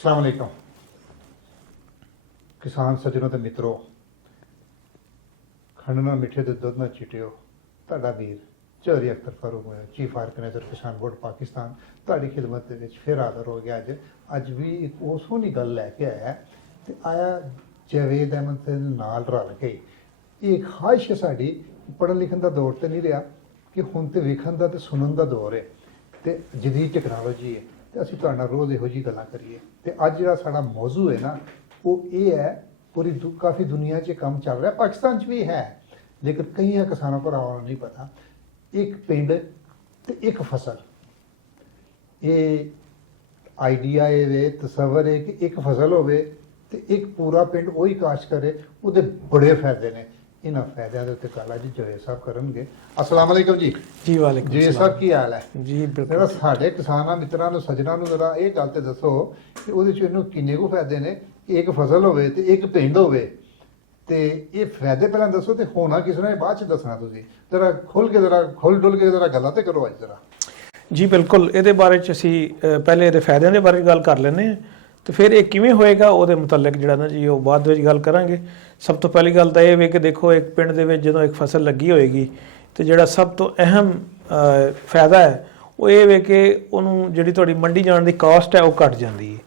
अस्सलाम वालेकुम किसान सज्जनों ते मित्रों, खंडना मिठे ते दुध ना चिटियो। ਤੁਹਾਡਾ ਵੀਰ ਚੌਧਰੀ ਅਖਤਰ ਫਾਰੂਕ ਹੈ, ਚੀਫ ਆਰਗੇਨਾਈਜ਼ਰ ਕਿਸਾਨ ਬੋਰਡ ਪਾਕਿਸਤਾਨ। ਤੁਹਾਡੀ ਖਿਦਮਤ ਦੇ ਵਿੱਚ ਫਿਰ ਹਾਜ਼ਰ ਹੋ ਗਿਆ। ਅੱਜ ਵੀ ਇੱਕ ਉਹ ਸੋਹਣੀ ਗੱਲ ਲੈ ਕੇ ਆਇਆ ਤੇ ਆਇਆ ਜਾਵੇਦ ਅਹਿਮਦ ਦੇ ਨਾਲ ਰਲ ਕੇ। ਇਹ ਖਾਹਿਸ਼ ਹੈ ਸਾਡੀ, ਪੜ੍ਹਨ ਲਿਖਣ ਦਾ ਦੌਰ ਤੇ ਨਹੀਂ ਰਿਹਾ ਕਿ ਹੁਣ ਤੇ ਵੇਖਣ ਦਾ ਤੇ ਸੁਣਨ ਦਾ ਦੌਰ ਹੈ ਤੇ ਜਦੀਦ ਟੈਕਨੋਲੋਜੀ ਹੈ ਤੇ ਅਸੀਂ ਤੁਹਾਡੇ ਨਾਲ ਰੋਜ਼ ਇਹੋ ਜਿਹੀ ਗੱਲਾਂ ਕਰੀਏ। ਤੇ ਅੱਜ ਜਿਹੜਾ ਸਾਡਾ ਮੌਜੂ ਹੈ ਨਾ, ਉਹ ਇਹ ਹੈ, ਪੂਰੀ ਕਾਫੀ ਦੁਨੀਆ 'ਚ ਕੰਮ ਚੱਲ ਰਿਹਾ, ਪਾਕਿਸਤਾਨ 'ਚ ਵੀ ਹੈ, ਲੇਕਿਨ ਕਈਆਂ ਕਿਸਾਨਾਂ ਭਰਾਵਾਂ ਨੂੰ ਨਹੀਂ ਪਤਾ। ਇੱਕ ਪਿੰਡ ਤੇ ਇੱਕ ਫਸਲ, ਇਹ ਆਈਡੀਆ ਇਹ ਤਸਵਰ ਹੈ ਕਿ ਇੱਕ ਫਸਲ ਹੋਵੇ ਤੇ ਇੱਕ ਪੂਰਾ ਪਿੰਡ ਉਹੀ ਕਾਸ਼ਤ ਕਰੇ, ਉਹਦੇ ਬੜੇ ਫਾਇਦੇ ਨੇ। ਇਹਨਾਂ ਫਾਇਦਿਆਂ ਦੇ ਉੱਤੇ ਗੱਲ ਅੱਜ ਜਵੇਦ ਸਾਹਿਬ ਕਰਨਗੇ। अस्सलाम वालेकुम जी। जी वालेकुम जी साहब की हाल है? जी बिल्कुल। मेरा साढ़े किसाना मित्रां ਨੂੰ ਸੱਜਣਾ ਨੂੰ ਜ਼ਰਾ ਇਹ ਗੱਲ ਤੇ ਦੱਸੋ ਕਿ ਉਹਦੇ 'ਚ ਇਹਨੂੰ ਕਿੰਨੇ ਕੁ ਫਾਇਦੇ ਨੇ ਕਿ ਇੱਕ ਫਸਲ ਹੋਵੇ ਤੇ ਇੱਕ ਪਿੰਡ ਹੋਵੇ। ਤੇ ਇਹ ਫਾਇਦੇ ਪਹਿਲਾਂ ਦੱਸੋ ਤੇ ਹੋਣਾ ਕਿਸ ਤਰ੍ਹਾਂ ਬਾਅਦ 'ਚ ਦੱਸਣਾ। ਤੁਸੀਂ ਜ਼ਰਾ ਖੁੱਲ ਡੁੱਲ ਕੇ ਜ਼ਰਾ ਗੱਲਾਂ ਤੇ ਕਰੋ ਅੱਜ ਜ਼ਰਾ। ਜੀ ਬਿਲਕੁਲ, ਇਹਦੇ ਬਾਰੇ 'ਚ ਅਸੀਂ ਪਹਿਲੇ ਇਹਦੇ ਫਾਇਦਿਆਂ ਦੇ ਬਾਰੇ ਗੱਲ ਕਰ ਲੈਂਦੇ ਹਾਂ ਤੇ ਫਿਰ ਇਹ ਕਿਵੇਂ ਹੋਏਗਾ ਉਹਦੇ ਮੁਤਲਕ ਜਿਹੜਾ ਨਾ ਜੀ ਉਹ ਬਾਅਦ ਵਿੱਚ ਗੱਲ ਕਰਾਂਗੇ। ਸਭ ਤੋਂ ਪਹਿਲੀ ਗੱਲ ਤਾਂ ਇਹ ਵੇ ਕਿ ਦੇਖੋ, ਇੱਕ ਪਿੰਡ ਦੇ ਵਿੱਚ ਜਦੋਂ ਇੱਕ ਫਸਲ ਲੱਗੀ ਹੋਏਗੀ ਤੇ ਜਿਹੜਾ ਸਭ ਤੋਂ ਅਹਿਮ ਫਾਇਦਾ ਹੈ ਉਹ ਇਹ ਵੇ ਕਿ ਉਹਨੂੰ ਜਿਹੜੀ ਤੁਹਾਡੀ ਮੰਡੀ ਜਾਣ ਦੀ ਕਾਸਟ ਹੈ ਉਹ ਘਟ ਜਾਂਦੀ ਹੈ।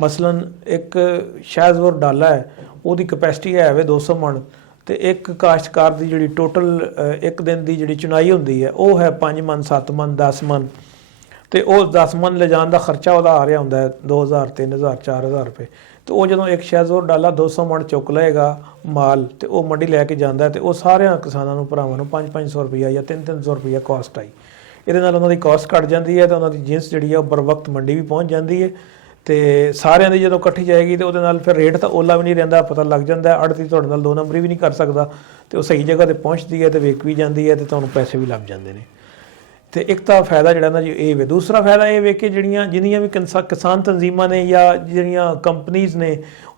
ਮਸਲਨ ਇੱਕ ਸ਼ਾਹਜ਼ੋਰ ਡਾਲਾ ਹੈ, ਉਹਦੀ ਕਪੈਸਿਟੀ ਹੈ ਵੇ 200 ਮਣ ਤੇ ਇੱਕ ਕਾਸ਼ਤਕਾਰ ਦੀ ਜਿਹੜੀ ਟੋਟਲ ਇੱਕ ਦਿਨ ਦੀ ਜਿਹੜੀ ਚੁਨਾਈ ਹੁੰਦੀ ਹੈ ਉਹ ਹੈ 5 ਮਣ 7 ਮਣ 10 ਮਣ ਤੇ ਉਹ 10 ਮਣ ਲਿਜਾਣ ਦਾ ਖਰਚਾ ਉਹਦਾ ਆ ਰਿਹਾ ਹੁੰਦਾ ਹੈ 2000 3000 4000 ਰੁਪਏ। ਤੇ ਉਹ ਜਦੋਂ ਇੱਕ ਸ਼ਾਹਜ਼ੋਰ ਡਾਲਾ 200 ਮਣ ਚੁੱਕ ਲਏਗਾ ਮਾਲ ਤੇ ਉਹ ਮੰਡੀ ਲੈ ਕੇ ਜਾਂਦਾ ਤੇ ਉਹ ਸਾਰਿਆਂ ਕਿਸਾਨਾਂ ਨੂੰ ਭਰਾਵਾਂ ਨੂੰ 500 ਰੁਪਈਆ ਜਾਂ 300 ਰੁਪਈਆ ਕਾਸਟ ਆਈ। ਇਹਦੇ ਨਾਲ ਉਹਨਾਂ ਦੀ ਕਾਸਟ ਘਟ ਜਾਂਦੀ ਹੈ ਤੇ ਉਹਨਾਂ ਦੀ ਜਿੰਸ ਜਿਹੜੀ ਹੈ ਉਹ ਬਰ ਵਕਤ ਮੰਡੀ ਵੀ ਪਹੁੰਚ ਜਾਂਦੀ ਹੈ ਤੇ ਸਾਰਿਆਂ ਦੀ ਜਦੋਂ ਇਕੱਠੀ ਜਾਏਗੀ ਤੇ ਉਹਦੇ ਨਾਲ ਫਿਰ ਰੇਟ ਤਾਂ ਓਲਾ ਵੀ ਨਹੀਂ ਰਹਿੰਦਾ, ਪਤਾ ਲੱਗ ਜਾਂਦਾ। ਆੜ੍ਹਤੀ ਤੁਹਾਡੇ ਨਾਲ 2 ਨੰਬਰੀ ਵੀ ਨਹੀਂ ਕਰ ਸਕਦਾ ਤੇ ਉਹ ਸਹੀ ਜਗ੍ਹਾ ਤੇ ਪਹੁੰਚਦੀ ਹੈ ਤੇ ਵਿਕ ਵੀ ਜਾਂਦੀ ਹੈ ਤੇ ਤੁਹਾਨੂੰ ਪੈਸੇ ਵੀ ਲੱਗ ਜਾਂਦੇ ਨੇ। ਤੇ ਇੱਕ ਤਾਂ ਫਾਇਦਾ ਜਿਹੜਾ ਨਾ ਜੀ ਇਹ ਵੇ। ਦੂਸਰਾ ਫਾਇਦਾ ਇਹ ਵੇ ਕਿ ਜਿੰਨੀਆਂ ਵੀ ਕਿਸਾਨ ਤਨਜ਼ੀਮਾਂ ਨੇ ਜਾਂ ਜਿਹੜੀਆਂ ਕੰਪਨੀਜ਼ ਨੇ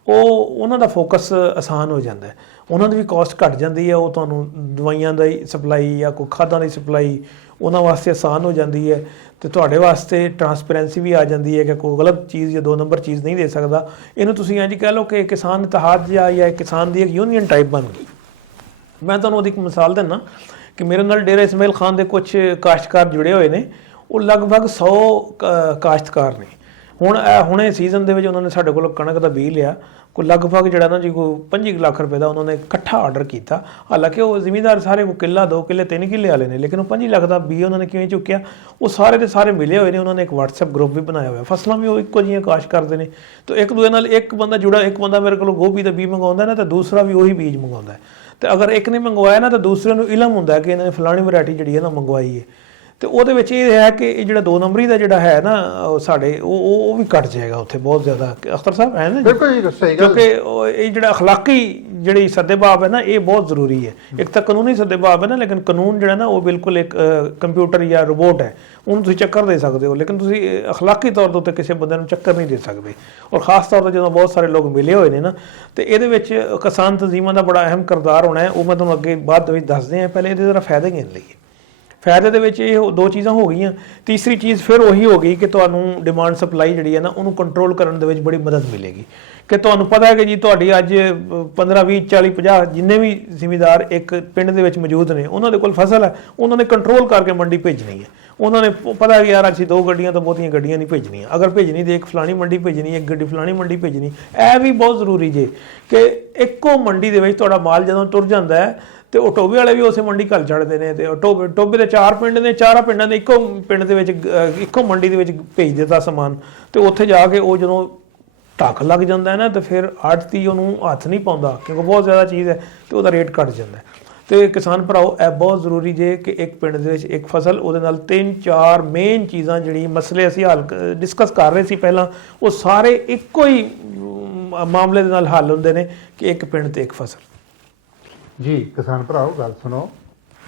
ਉਹਨਾਂ ਦਾ ਫੋਕਸ ਆਸਾਨ ਹੋ ਜਾਂਦਾ ਹੈ, ਉਹਨਾਂ ਦੀ ਵੀ ਕਾਸਟ ਘਟ ਜਾਂਦੀ ਹੈ। ਉਹ ਤੁਹਾਨੂੰ ਦਵਾਈਆਂ ਦੀ ਸਪਲਾਈ ਜਾਂ ਕੋਈ ਖਾਦਾਂ ਦੀ ਸਪਲਾਈ ਉਹਨਾਂ ਵਾਸਤੇ ਆਸਾਨ ਹੋ ਜਾਂਦੀ ਹੈ ਤੇ ਤੁਹਾਡੇ ਵਾਸਤੇ ਟਰਾਂਸਪੇਰੈਂਸੀ ਵੀ ਆ ਜਾਂਦੀ ਹੈ ਕਿ ਕੋਈ ਗਲਤ ਚੀਜ਼ ਜਾਂ 2 ਨੰਬਰ ਚੀਜ਼ ਨਹੀਂ ਦੇ ਸਕਦਾ। ਇਹਨੂੰ ਤੁਸੀਂ ਇੰਝ ਕਹਿ ਲਓ ਕਿ ਕਿਸਾਨ ਇਤਿਹਾਦ ਜਾਂ ਕਿਸਾਨ ਦੀ ਇੱਕ ਯੂਨੀਅਨ ਟਾਈਪ ਬਣ ਗਈ। ਮੈਂ ਤੁਹਾਨੂੰ ਉਹਦੀ ਇੱਕ ਮਿਸਾਲ ਦਿੰਦਾ ਕਿ ਮੇਰੇ ਨਾਲ ਡੇਰਾ ਇਸਮਾਈਲ ਖਾਨ ਦੇ ਕੁਝ ਕਾਸ਼ਤਕਾਰ ਜੁੜੇ ਹੋਏ ਨੇ, ਉਹ ਲਗਭਗ 100 ਕਾਸ਼ਤਕਾਰ ਨੇ। ਹੁਣੇ ਸੀਜ਼ਨ ਦੇ ਵਿੱਚ ਉਹਨਾਂ ਨੇ ਸਾਡੇ ਕੋਲ ਕਣਕ ਦਾ ਬੀਜ ਲਿਆ, ਕੋਈ ਲਗਭਗ ਜਿਹੜਾ ਨਾ ਜੀ ਕੋਈ 25 ਲੱਖ ਰੁਪਏ ਦਾ ਉਹਨਾਂ ਨੇ ਇਕੱਠਾ ਆਰਡਰ ਕੀਤਾ। ਹਾਲਾਂਕਿ ਉਹ ਜ਼ਿਮੀਂਦਾਰ ਸਾਰੇ ਕੋਈ ਕਿੱਲਾ 2 ਕਿੱਲੇ 3 ਕਿੱਲੇ ਵਾਲੇ ਨੇ, ਲੇਕਿਨ ਉਹ 25 ਲੱਖ ਦਾ ਬੀਜ ਉਹਨਾਂ ਨੇ ਕਿਵੇਂ ਚੁੱਕਿਆ? ਉਹ ਸਾਰੇ ਦੇ ਸਾਰੇ ਮਿਲੇ ਹੋਏ ਨੇ, ਉਹਨਾਂ ਨੇ ਇੱਕ WhatsApp ਗਰੁੱਪ ਵੀ ਬਣਾਇਆ ਹੋਇਆ। ਫਸਲਾਂ ਵੀ ਉਹ ਇੱਕੋ ਜਿਹੀਆਂ ਕਾਸ਼ਤ ਕਰਦੇ ਨੇ ਤੇ ਇੱਕ ਦੂਜੇ ਨਾਲ ਇੱਕ ਬੰਦਾ ਜੁੜਾ, ਇੱਕ ਬੰਦਾ ਮੇਰੇ ਕੋਲੋਂ ਗੋਭੀ ਦਾ ਬੀਜ ਮੰਗਵਾਉਂਦਾ ਨਾ ਤੇ ਦੂਸਰਾ ਵੀ ਉਹੀ ਬੀਜ ਮੰਗਵਾਉਂਦਾ। ਤੇ ਅਗਰ ਇੱਕ ਨੇ ਮੰਗਵਾਇਆ ਨਾ ਤਾਂ ਦੂਸਰੇ ਨੂੰ ਇਲਮ ਹੁੰਦਾ ਕਿ ਇਹਨਾਂ ਨੇ ਫਲਾਣੀ ਵੈਰਾਈਟੀ ਜਿਹੜੀ ਹੈ ਨਾ ਮੰਗਵਾਈ ਹੈ। ਤੇ ਉਹਦੇ ਵਿੱਚ ਇਹ ਹੈ ਕਿ ਇਹ ਜਿਹੜਾ 2 ਨੰਬਰੀ ਦਾ ਜਿਹੜਾ ਹੈ ਨਾ ਸਾਡੇ ਉਹ ਵੀ ਘਟ ਜਾਏਗਾ ਉੱਥੇ ਬਹੁਤ ਜ਼ਿਆਦਾ। ਅਖਤਰ ਸਾਹਿਬ ਹੈ ਨਾ, ਬਿਲਕੁਲ ਸਹੀ ਗੱਲ। ਕਿਉਂਕਿ ਇਹ ਜਿਹੜਾ ਅਖਲਾਕੀ ਜਿਹੜੀ ਸੱਦੇਬਾਬ ਹੈ ਨਾ ਇਹ ਬਹੁਤ ਜ਼ਰੂਰੀ ਹੈ। ਇੱਕ ਤਾਂ ਕਾਨੂੰਨੀ ਸੱਦੇਬਾਬ ਹੈ ਨਾ, ਲੇਕਿਨ ਕਾਨੂੰਨ ਜਿਹੜਾ ਨਾ ਉਹ ਬਿਲਕੁਲ ਇੱਕ ਕੰਪਿਊਟਰ ਜਾਂ ਰੋਬੋਟ ਹੈ, ਉਹਨੂੰ ਤੁਸੀਂ ਚੱਕਰ ਦੇ ਸਕਦੇ ਹੋ, ਲੇਕਿਨ ਤੁਸੀਂ ਅਖਲਾਕੀ ਤੌਰ ਦੇ ਉੱਤੇ ਕਿਸੇ ਬੰਦੇ ਨੂੰ ਚੱਕਰ ਨਹੀਂ ਦੇ ਸਕਦੇ। ਔਰ ਖਾਸ ਤੌਰ 'ਤੇ ਜਦੋਂ ਬਹੁਤ ਸਾਰੇ ਲੋਕ ਮਿਲੇ ਹੋਏ ਨੇ ਨਾ ਤੇ ਇਹਦੇ ਵਿੱਚ ਕਿਸਾਨ ਤਨਜ਼ੀਮਾਂ ਦਾ ਬੜਾ ਅਹਿਮ ਕਿਰਦਾਰ ਹੋਣਾ ਹੈ। ਉਹ ਮੈਂ ਤੁਹਾਨੂੰ ਅੱਗੇ ਬਾਅਦ ਵਿੱਚ ਦੱਸਦੇ ਹਾਂ। ਪਹਿਲੇ ਇਹਦੇ ਜ਼ਰਾ ਫਾਇਦੇ ਗਿਣ ਲਈਏ। ਫਾਇਦੇ ਦੇ ਵਿੱਚ ਇਹ 2 ਚੀਜ਼ਾਂ ਹੋ ਗਈਆਂ। ਤੀਸਰੀ ਚੀਜ਼ ਫਿਰ ਉਹੀ ਹੋ ਗਈ ਕਿ ਤੁਹਾਨੂੰ ਡਿਮਾਂਡ ਸਪਲਾਈ ਜਿਹੜੀ ਹੈ ਨਾ ਉਹਨੂੰ ਕੰਟਰੋਲ ਕਰਨ ਦੇ ਵਿੱਚ ਬੜੀ ਮਦਦ ਮਿਲੇਗੀ। ਕਿ ਤੁਹਾਨੂੰ ਪਤਾ ਹੈ ਕਿ ਜੀ ਤੁਹਾਡੀ ਅੱਜ 15 20 40 50 ਜਿੰਨੇ ਵੀ ਜ਼ਿਮੀਂਦਾਰ ਇੱਕ ਪਿੰਡ ਦੇ ਵਿੱਚ ਮੌਜੂਦ ਨੇ, ਉਹਨਾਂ ਦੇ ਕੋਲ ਫਸਲ ਹੈ, ਉਹਨਾਂ ਨੇ ਕੰਟਰੋਲ ਕਰਕੇ ਮੰਡੀ ਭੇਜਣੀ ਹੈ। ਉਹਨਾਂ ਨੇ ਪਤਾ ਕਿ ਯਾਰ ਅਸੀਂ 2 ਗੱਡੀਆਂ ਤੋਂ ਬਹੁਤੀਆਂ ਗੱਡੀਆਂ ਨਹੀਂ ਭੇਜਣੀਆਂ, ਅਗਰ ਭੇਜਣੀ ਤੇ ਇੱਕ ਫਲਾਣੀ ਮੰਡੀ ਭੇਜਣੀ, ਇੱਕ ਗੱਡੀ ਫਲਾਣੀ ਮੰਡੀ ਭੇਜਣੀ। ਇਹ ਵੀ ਬਹੁਤ ਜ਼ਰੂਰੀ ਜੇ ਕਿ ਇੱਕੋ ਮੰਡੀ ਦੇ ਵਿੱਚ ਤੁਹਾਡਾ ਮਾਲ ਜਦੋਂ ਤੁਰ ਜਾਂਦਾ ਹੈ ਤੇ ਉਹ ਟੋਬੇ ਵਾਲੇ ਵੀ ਉਸੇ ਮੰਡੀ ਘੱਲ ਛੱਡਦੇ ਨੇ ਤੇ ਟੋਬੇ ਦੇ 4 ਪਿੰਡ ਨੇ, 4 ਪਿੰਡਾਂ ਦੇ ਇੱਕੋ ਪਿੰਡ ਦੇ ਵਿੱਚ ਇੱਕੋ ਮੰਡੀ ਦੇ ਵਿੱਚ ਭੇਜ ਦਿੱਤਾ ਸਮਾਨ ਤੇ ਉੱਥੇ ਜਾ ਕੇ ਉਹ ਜਦੋਂ ਢੱਕ ਲੱਗ ਜਾਂਦਾ ਹੈ ਨਾ ਤੇ ਫਿਰ ਆੜ੍ਹਤੀ ਉਹਨੂੰ ਹੱਥ ਨਹੀਂ ਪਾਉਂਦਾ ਕਿਉਂਕਿ ਬਹੁਤ ਜ਼ਿਆਦਾ ਚੀਜ਼ ਹੈ ਤੇ ਉਹਦਾ ਰੇਟ ਘੱਟ ਜਾਂਦਾ। ਤੇ ਕਿਸਾਨ ਭਰਾਓ ਇਹ ਬਹੁਤ ਜ਼ਰੂਰੀ ਜੇ ਕਿ ਇੱਕ ਪਿੰਡ ਦੇ ਵਿੱਚ ਇੱਕ ਫਸਲ, ਉਹਦੇ ਨਾਲ 3-4 ਮੇਨ ਚੀਜ਼ਾਂ ਜਿਹੜੀ ਮਸਲੇ ਅਸੀਂ ਹੱਲ ਡਿਸਕਸ ਕਰ ਰਹੇ ਸੀ ਪਹਿਲਾਂ, ਉਹ ਸਾਰੇ ਇੱਕੋ ਹੀ ਮਾਮਲੇ ਦੇ ਨਾਲ ਹੱਲ ਹੁੰਦੇ ਨੇ ਕਿ ਇੱਕ ਪਿੰਡ ਤੇ ਇੱਕ ਫਸਲ। ਜੀ ਕਿਸਾਨ ਭਰਾਓ ਗੱਲ ਸੁਣੋ,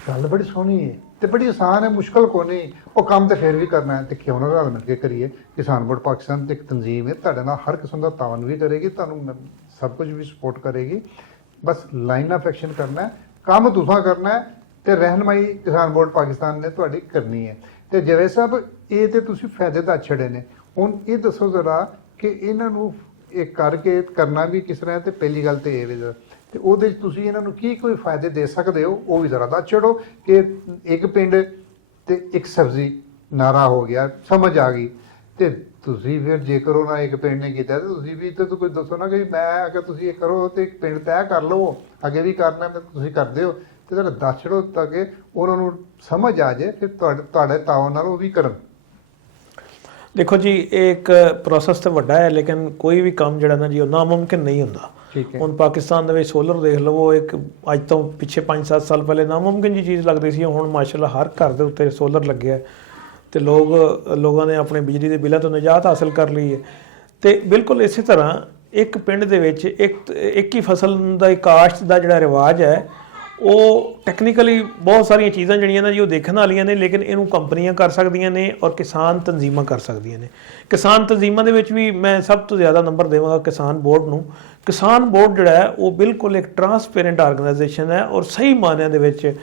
ਗੱਲ ਬੜੀ ਸੋਹਣੀ ਹੈ ਤੇ ਬੜੀ ਆਸਾਨ ਹੈ, ਮੁਸ਼ਕਲ ਕੋਈ ਨਹੀਂ। ਉਹ ਕੰਮ ਤੇ ਫਿਰ ਵੀ ਕਰਨਾ ਹੈ ਤੇ ਕਿਉਂ ਨਾ ਰਲ ਮਿਲ ਕੇ ਕਰੀਏ। ਕਿਸਾਨ ਬੋਰਡ ਪਾਕਿਸਤਾਨ ਤੇ ਇੱਕ ਤਨਜ਼ੀਮ ਹੈ, ਤੁਹਾਡੇ ਨਾਲ ਹਰ ਕਿਸਮ ਦਾ ਤਾਵਨ ਵੀ ਕਰੇਗੀ, ਤੁਹਾਨੂੰ ਸਭ ਕੁਝ ਵੀ ਸਪੋਰਟ ਕਰੇਗੀ। ਬਸ ਲਾਈਨ ਆਫ ਐਕਸ਼ਨ ਕਰਨਾ ਹੈ, ਕੰਮ ਤੁਸੀਂ ਕਰਨਾ ਹੈ ਤੇ ਰਹਿਨਮਾਈ ਕਿਸਾਨ ਬੋਰਡ ਪਾਕਿਸਤਾਨ ਨੇ ਤੁਹਾਡੀ ਕਰਨੀ ਹੈ। ਤੇ ਜਵੇਦ ਸਾਹਿਬ ਇਹ ਤੇ ਤੁਸੀਂ ਫਾਇਦੇ ਤਾਂ ਛੜੇ ਨੇ, ਹੁਣ ਇਹ ਦੱਸੋ ਜ਼ਰਾ ਕਿ ਇਹਨਾਂ ਨੂੰ ਇਹ ਕਰਕੇ ਕਰਨਾ ਵੀ ਕਿਸ ਤਰ੍ਹਾਂ ਤੇ ਪਹਿਲੀ ਗੱਲ ਤੇ ਇਹ ਵੀ ਤੇ ਉਹਦੇ 'ਚ ਤੁਸੀਂ ਇਹਨਾਂ ਨੂੰ ਕੀ ਕੋਈ ਫਾਇਦੇ ਦੇ ਸਕਦੇ ਹੋ ਉਹ ਵੀ ਜ਼ਰਾ ਦੱਸ ਛੱਡੋ ਕਿ ਇੱਕ ਪਿੰਡ ਤੇ ਇੱਕ ਸਬਜ਼ੀ ਨਾਰਾ ਹੋ ਗਿਆ, ਸਮਝ ਆ ਗਈ। ਤੇ ਤੁਸੀਂ ਫਿਰ ਜੇਕਰ ਉਹਨਾਂ ਇੱਕ ਪਿੰਡ ਨੇ ਕੀਤਾ ਤੇ ਤੁਸੀਂ ਵੀ ਤੇ ਕੋਈ ਦੱਸੋ ਨਾ ਕਿ ਮੈਂ ਅਗਰ ਤੁਸੀਂ ਇਹ ਕਰੋ ਤੇ ਇੱਕ ਪਿੰਡ ਤੈਅ ਕਰ ਲਵੋ, ਅੱਗੇ ਵੀ ਕਰਨਾ ਤੇ ਤੁਸੀਂ ਕਰਦੇ ਹੋ ਤੇ ਜਰਾ ਦੱਸ ਛੱਡੋ ਤਾਂ ਕਿ ਉਹਨਾਂ ਨੂੰ ਸਮਝ ਆ ਜਾਏ ਫਿਰ ਤੁਹਾਡੇ ਤਾਉ ਨਾਲ ਉਹ ਵੀ ਕਰਨ। ਦੇਖੋ ਜੀ, ਇਹ ਇੱਕ ਪ੍ਰੋਸੈਸ ਤਾਂ ਵੱਡਾ ਹੈ, ਲੇਕਿਨ ਕੋਈ ਵੀ ਕੰਮ ਜਿਹੜਾ ਨਾ ਜੀ ਉਹ ਨਾਮੁਮਕਿਨ ਨਹੀਂ ਹੁੰਦਾ। ਠੀਕ ਹੈ। ਹੁਣ ਪਾਕਿਸਤਾਨ ਦੇ ਵਿੱਚ ਸੋਲਰ ਦੇਖ ਲਵੋ, ਇੱਕ ਅੱਜ ਤੋਂ ਪਿੱਛੇ 5-7 ਸਾਲ ਪਹਿਲੇ ਨਾਮੁਮਕਿਨ ਜੀ ਚੀਜ਼ ਲੱਗਦੀ ਸੀ, ਹੁਣ ਮਾਸ਼ਾਅੱਲਾ ਹਰ ਘਰ ਦੇ ਉੱਤੇ ਸੋਲਰ ਲੱਗਿਆ ਤੇ ਲੋਕਾਂ ਨੇ ਆਪਣੇ ਬਿਜਲੀ ਦੇ ਬਿੱਲਾਂ ਤੋਂ ਨਿਜਾਤ ਹਾਸਲ ਕਰ ਲਈ ਹੈ। ਤੇ ਬਿਲਕੁਲ ਇਸੇ ਤਰ੍ਹਾਂ ਇੱਕ ਪਿੰਡ ਦੇ ਵਿੱਚ ਇੱਕ ਹੀ ਫਸਲ ਦਾ ਕਾਸ਼ਤ ਦਾ ਜਿਹੜਾ ਰਿਵਾਜ ਹੈ, ਉਹ ਟੈਕਨੀਕਲੀ ਬਹੁਤ ਸਾਰੀਆਂ ਚੀਜ਼ਾਂ ਜਿਹੜੀਆਂ ਨਾ ਜੀ ਉਹ ਦੇਖਣ ਵਾਲੀਆਂ ਨੇ, ਲੇਕਿਨ ਇਹਨੂੰ ਕੰਪਨੀਆਂ ਕਰ ਸਕਦੀਆਂ ਨੇ ਔਰ ਕਿਸਾਨ ਤਨਜ਼ੀਮਾਂ ਕਰ ਸਕਦੀਆਂ ਨੇ। ਕਿਸਾਨ ਤਨਜ਼ੀਮਾਂ ਦੇ ਵਿੱਚ ਵੀ ਮੈਂ ਸਭ ਤੋਂ ਜ਼ਿਆਦਾ ਨੰਬਰ ਦੇਵਾਂਗਾ ਕਿਸਾਨ ਬੋਰਡ ਨੂੰ। ਕਿਸਾਨ ਬੋਰਡ ਜਿਹੜਾ ਹੈ ਉਹ ਬਿਲਕੁਲ ਇੱਕ ਟਰਾਂਸਪੇਰੈਂਟ ਆਰਗੇਨਾਈਜੇਸ਼ਨ ਹੈ ਔਰ ਸਹੀ ਮਾਇਨਿਆਂ ਦੇ ਵਿੱਚ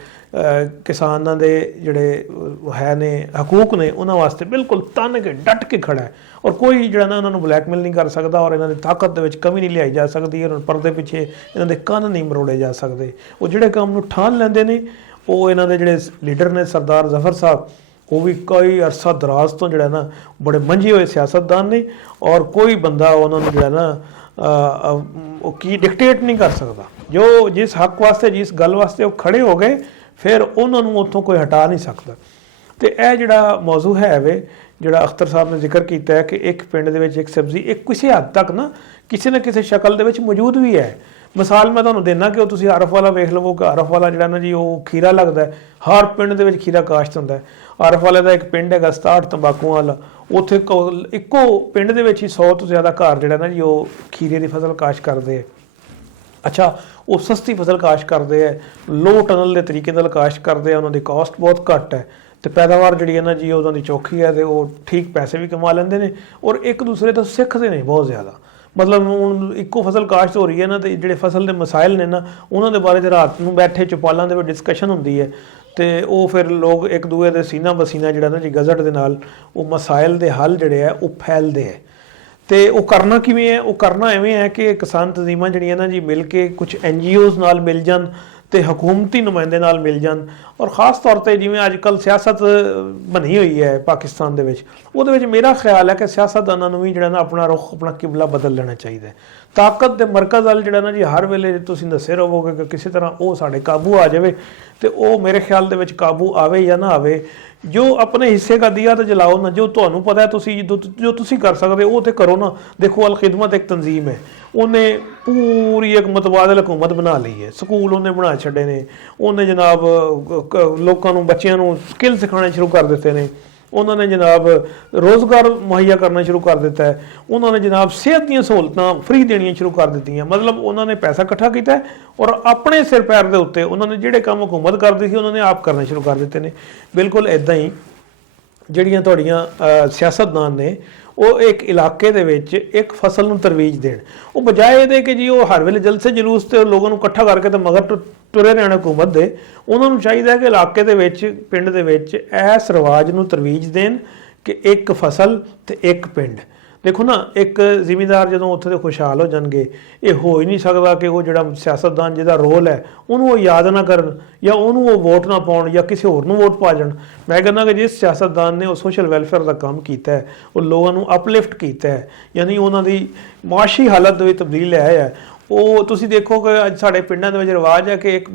ਕਿਸਾਨਾਂ ਦੇ ਜਿਹੜੇ ਹੈ ਨੇ ਹਕੂਕ ਨੇ ਉਹਨਾਂ ਵਾਸਤੇ ਬਿਲਕੁਲ ਤਨ ਕੇ ਡਟ ਕੇ ਖੜਾ ਹੈ ਔਰ ਕੋਈ ਜਿਹੜਾ ਨਾ ਉਹਨਾਂ ਨੂੰ ਬਲੈਕਮੇਲ ਨਹੀਂ ਕਰ ਸਕਦਾ ਔਰ ਇਹਨਾਂ ਦੀ ਤਾਕਤ ਦੇ ਵਿੱਚ ਕਮੀ ਨਹੀਂ ਲਿਆਈ ਜਾ ਸਕਦੀ ਔਰ ਪਰਦੇ ਪਿੱਛੇ ਇਹਨਾਂ ਦੇ ਕੰਨ ਨਹੀਂ ਮਰੋੜੇ ਜਾ ਸਕਦੇ। ਉਹ ਜਿਹੜੇ ਕੰਮ ਨੂੰ ਠਾਣ ਲੈਂਦੇ ਨੇ, ਉਹ ਇਹਨਾਂ ਦੇ ਜਿਹੜੇ ਲੀਡਰ ਨੇ ਸਰਦਾਰ ਜ਼ਫਰ ਸਾਹਿਬ, ਉਹ ਵੀ ਕਈ ਅਰਸਾ ਦਰਾਜ਼ ਤੋਂ ਜਿਹੜਾ ਨਾ ਬੜੇ ਮੰਝੇ ਹੋਏ ਸਿਆਸਤਦਾਨ ਨੇ ਔਰ ਕੋਈ ਬੰਦਾ ਉਹਨਾਂ ਨੂੰ ਜਿਹੜਾ ਨਾ ਉਹ ਕੀ ਡਿਕਟੇਟ ਨਹੀਂ ਕਰ ਸਕਦਾ। ਜੋ ਜਿਸ ਹੱਕ ਵਾਸਤੇ ਜਿਸ ਗੱਲ ਵਾਸਤੇ ਉਹ ਖੜੇ ਹੋ ਗਏ ਫਿਰ ਉਹਨਾਂ ਨੂੰ ਉੱਥੋਂ ਕੋਈ ਹਟਾ ਨਹੀਂ ਸਕਦਾ। ਤੇ ਇਹ ਜਿਹੜਾ ਮੌਜੂ ਹੈ ਵੇ ਜਿਹੜਾ ਅਖਤਰ ਸਾਹਿਬ ਨੇ ਜ਼ਿਕਰ ਕੀਤਾ ਹੈ ਕਿ ਇੱਕ ਪਿੰਡ ਦੇ ਵਿੱਚ ਇੱਕ ਸਬਜ਼ੀ, ਇੱਕ ਕਿਸੇ ਹੱਦ ਤੱਕ ਨਾ ਕਿਸੇ ਸ਼ਕਲ ਦੇ ਵਿੱਚ ਮੌਜੂਦ ਵੀ ਹੈ। ਮਿਸਾਲ ਮੈਂ ਤੁਹਾਨੂੰ ਦੇਣਾ ਕਿ ਉਹ ਤੁਸੀਂ ਆਰਫ ਵਾਲਾ ਵੇਖ ਲਵੋ ਕਿ ਆਰਫ ਵਾਲਾ ਜਿਹੜਾ ਨਾ ਜੀ ਉਹ ਖੀਰਾ ਲੱਗਦਾ, ਹਰ ਪਿੰਡ ਦੇ ਵਿੱਚ ਖੀਰਾ ਕਾਸ਼ਤ ਹੁੰਦਾ ਹੈ। ਆਰਫ ਵਾਲੇ ਦਾ ਇੱਕ ਪਿੰਡ ਹੈਗਾ 67 ਤੰਬਾਕੂਆਂ ਵਾਲਾ, ਉੱਥੇ ਇੱਕੋ ਪਿੰਡ ਦੇ ਵਿੱਚ ਹੀ 100 ਤੋਂ ਜ਼ਿਆਦਾ ਘਰ ਜਿਹੜਾ ਨਾ ਜੀ ਉਹ ਖੀਰੇ ਦੀ ਫਸਲ ਕਾਸ਼ਤ ਕਰਦੇ ਹੈ। ਅੱਛਾ, ਉਹ ਸਸਤੀ ਫਸਲ ਕਾਸ਼ਤ ਕਰਦੇ ਹੈ, ਲੋ ਟਨਲ ਦੇ ਤਰੀਕੇ ਨਾਲ ਕਾਸ਼ਤ ਕਰਦੇ ਆ, ਉਹਨਾਂ ਦੀ ਕਾਸਟ ਬਹੁਤ ਘੱਟ ਹੈ ਤੇ ਪੈਦਾਵਾਰ ਜਿਹੜੀ ਹੈ ਨਾ ਜੀ ਉਹਨਾਂ ਦੀ ਚੌਖੀ ਹੈ ਤੇ ਉਹ ਠੀਕ ਪੈਸੇ ਵੀ ਕਮਾ ਲੈਂਦੇ ਨੇ ਔਰ ਇੱਕ ਦੂਸਰੇ ਤੋਂ ਸਿੱਖਦੇ ਨੇ ਬਹੁਤ ਜ਼ਿਆਦਾ। ਮਤਲਬ ਹੁਣ ਇੱਕੋ ਫਸਲ ਕਾਸ਼ਤ ਹੋ ਰਹੀ ਹੈ ਨਾ ਤੇ ਜਿਹੜੇ ਫਸਲ ਦੇ ਮਸਾਇਲ ਨੇ ਨਾ ਉਹਨਾਂ ਦੇ ਬਾਰੇ ਤੇ ਰਾਤ ਨੂੰ ਬੈਠੇ ਚੁਪਾਲਾਂ ਦੇ ਵਿੱਚ ਡਿਸਕਸ਼ਨ ਹੁੰਦੀ ਹੈ ਤੇ ਉਹ ਫਿਰ ਲੋਕ ਇੱਕ ਦੂਏ ਦੇ ਸੀਨਾ ਬਸੀਨਾ ਜਿਹੜਾ ਨਾ ਜੀ ਗਜ਼ਟ ਦੇ ਨਾਲ ਉਹ ਮਸਾਇਲ ਦੇ ਹੱਲ ਜਿਹੜੇ ਹੈ ਉਹ ਫੈਲਦੇ ਹੈ। ਤੇ ਉਹ ਕਰਨਾ ਕਿਵੇਂ ਹੈ? ਉਹ ਕਰਨਾ ਐਵੇਂ ਹੈ ਕਿ ਕਿਸਾਨ ਤਨਜ਼ੀਮਾਂ ਜਿਹੜੀਆਂ ਨਾ ਜੀ ਮਿਲ ਕੇ ਕੁਝ NGOs ਨਾਲ ਮਿਲ ਜਾਣ ਤੇ ਹਕੂਮਤੀ ਨੁਮਾਇੰਦੇ ਨਾਲ ਮਿਲ ਜਾਣ ਔਰ ਖ਼ਾਸ ਤੌਰ ਤੇ ਜਿਵੇਂ ਅੱਜ ਕੱਲ੍ਹ ਸਿਆਸਤ ਬਣੀ ਹੋਈ ਹੈ ਪਾਕਿਸਤਾਨ ਦੇ ਵਿੱਚ, ਉਹਦੇ ਵਿੱਚ ਮੇਰਾ ਖਿਆਲ ਹੈ ਕਿ ਸਿਆਸਤਦਾਨਾਂ ਨੂੰ ਵੀ ਜਿਹੜਾ ਨਾ ਆਪਣਾ ਰੁਖ ਆਪਣਾ ਕਿਬਲਾ ਬਦਲ ਲੈਣਾ ਚਾਹੀਦਾ ਹੈ। ਤਾਕਤ ਦੇ ਮਰਕਜ਼ ਵੱਲ ਜਿਹੜਾ ਨਾ ਜੀ ਹਰ ਵੇਲੇ ਤੁਸੀਂ ਦੱਸੇ ਰਹੋਗੇ ਕਿ ਕਿਸੇ ਤਰ੍ਹਾਂ ਉਹ ਸਾਡੇ ਕਾਬੂ ਆ ਜਾਵੇ ਤੇ ਉਹ ਮੇਰੇ ਖਿਆਲ ਦੇ ਵਿੱਚ ਕਾਬੂ ਆਵੇ ਜਾਂ ਨਾ ਆਵੇ। ਜੋ ਆਪਣੇ ਹਿੱਸੇ ਦਾ ਦੀਆ ਤਾਂ ਜਲਾਓ ਨਾ, ਜੋ ਤੁਹਾਨੂੰ ਪਤਾ ਹੈ ਤੁਸੀਂ ਜੋ ਤੁਸੀਂ ਕਰ ਸਕਦੇ ਉਹ ਤੇ ਕਰੋ ਨਾ। ਦੇਖੋ ਅਲ ਖਿਦਮਤ ਇੱਕ ਤਨਜ਼ੀਮ ਹੈ, ਉਹਨੇ ਪੂਰੀ ਇੱਕ ਮਤਬਾਦਲ ਹਕੂਮਤ ਬਣਾ ਲਈ ਹੈ, ਸਕੂਲ ਉਹਨੇ ਬਣਾ ਛੱਡੇ ਨੇ, ਉਹਨੇ ਜਨਾਬ ਲੋਕਾਂ ਨੂੰ ਬੱਚਿਆਂ ਨੂੰ ਸਕਿੱਲ ਸਿਖਾਉਣੇ ਸ਼ੁਰੂ ਕਰ ਦਿੱਤੇ ਨੇ, ਉਹਨਾਂ ਨੇ ਜਨਾਬ ਰੋਜ਼ਗਾਰ ਮੁਹੱਈਆ ਕਰਨਾ ਸ਼ੁਰੂ ਕਰ ਦਿੱਤਾ ਹੈ, ਉਹਨਾਂ ਨੇ ਜਨਾਬ ਸਿਹਤ ਦੀਆਂ ਸਹੂਲਤਾਂ ਫ੍ਰੀ ਦੇਣੀਆਂ ਸ਼ੁਰੂ ਕਰ ਦਿੱਤੀਆਂ। ਮਤਲਬ ਉਹਨਾਂ ਨੇ ਪੈਸਾ ਇਕੱਠਾ ਕੀਤਾ ਔਰ ਆਪਣੇ ਸਿਰ ਪੈਰ ਦੇ ਉੱਤੇ ਉਹਨਾਂ ਨੇ ਜਿਹੜੇ ਕੰਮ ਹਕੂਮਤ ਕਰਦੀ ਸੀ ਉਹਨਾਂ ਨੇ ਆਪ ਕਰਨੇ ਸ਼ੁਰੂ ਕਰ ਦਿੱਤੇ ਨੇ। ਬਿਲਕੁਲ ਇੱਦਾਂ ਹੀ ਜਿਹੜੀਆਂ ਤੁਹਾਡੀਆਂ ਸਿਆਸਤਦਾਨ ਨੇ ਉਹ ਇੱਕ ਇਲਾਕੇ ਦੇ ਵਿੱਚ ਇੱਕ ਫਸਲ ਨੂੰ ਤਰਵੀਜ ਦੇਣ, ਉਹ ਬਜਾਏ ਇਹਦੇ ਕਿ ਜੀ ਉਹ ਹਰ ਵੇਲੇ ਜਲਸੇ ਜਲੂਸ ਤੇ ਲੋਕਾਂ ਨੂੰ ਇਕੱਠਾ ਕਰਕੇ ਤੇ ਮਗਰ ਤੁਰੇ ਰਹਿਣ ਹਕੂਮਤ ਦੇ, ਉਹਨਾਂ ਨੂੰ ਚਾਹੀਦਾ ਹੈ ਕਿ ਇਲਾਕੇ ਦੇ ਵਿੱਚ ਪਿੰਡ ਦੇ ਵਿੱਚ ਇਸ ਰਿਵਾਜ ਨੂੰ ਤਰਵੀਜ ਦੇਣ ਕਿ ਇੱਕ ਫਸਲ ਤੇ ਇੱਕ ਪਿੰਡ। ਦੇਖੋ ਨਾ, ਇੱਕ ਜ਼ਿਮੀਂਦਾਰ ਜਦੋਂ ਉੱਥੇ ਦੇ ਖੁਸ਼ਹਾਲ ਹੋ ਜਾਣਗੇ, ਇਹ ਹੋ ਹੀ ਨਹੀਂ ਸਕਦਾ ਕਿ ਉਹ ਜਿਹੜਾ ਸਿਆਸਤਦਾਨ ਜਿਹਦਾ ਰੋਲ ਹੈ ਉਹਨੂੰ ਉਹ ਯਾਦ ਨਾ ਕਰਨ ਜਾਂ ਉਹਨੂੰ ਉਹ ਵੋਟ ਨਾ ਪਾਉਣ ਜਾਂ ਕਿਸੇ ਹੋਰ ਨੂੰ ਵੋਟ ਪਾ ਜਾਣ। ਮੈਂ ਕਹਿੰਦਾ ਕਿ ਜਿਸ ਸਿਆਸਤਦਾਨ ਨੇ ਉਹ ਸੋਸ਼ਲ ਵੈਲਫੇਅਰ ਦਾ ਕੰਮ ਕੀਤਾ ਹੈ, ਉਹ ਲੋਕਾਂ ਨੂੰ ਅਪਲਿਫਟ ਕੀਤਾ ਹੈ, ਯਾਨੀ ਉਹਨਾਂ ਦੀ ਮਾਸ਼ੀ ਹਾਲਤ ਦੇ ਵਿੱਚ ਤਬਦੀਲ ਲਿਆਇਆ ਹੈ। ਉਹ ਤੁਸੀਂ ਦੇਖੋ ਕਿ ਅੱਜ ਸਾਡੇ ਪਿੰਡਾਂ ਦੇ ਵਿੱਚ ਰਿਵਾਜ ਹੈ ਕਿ ਇੱਕ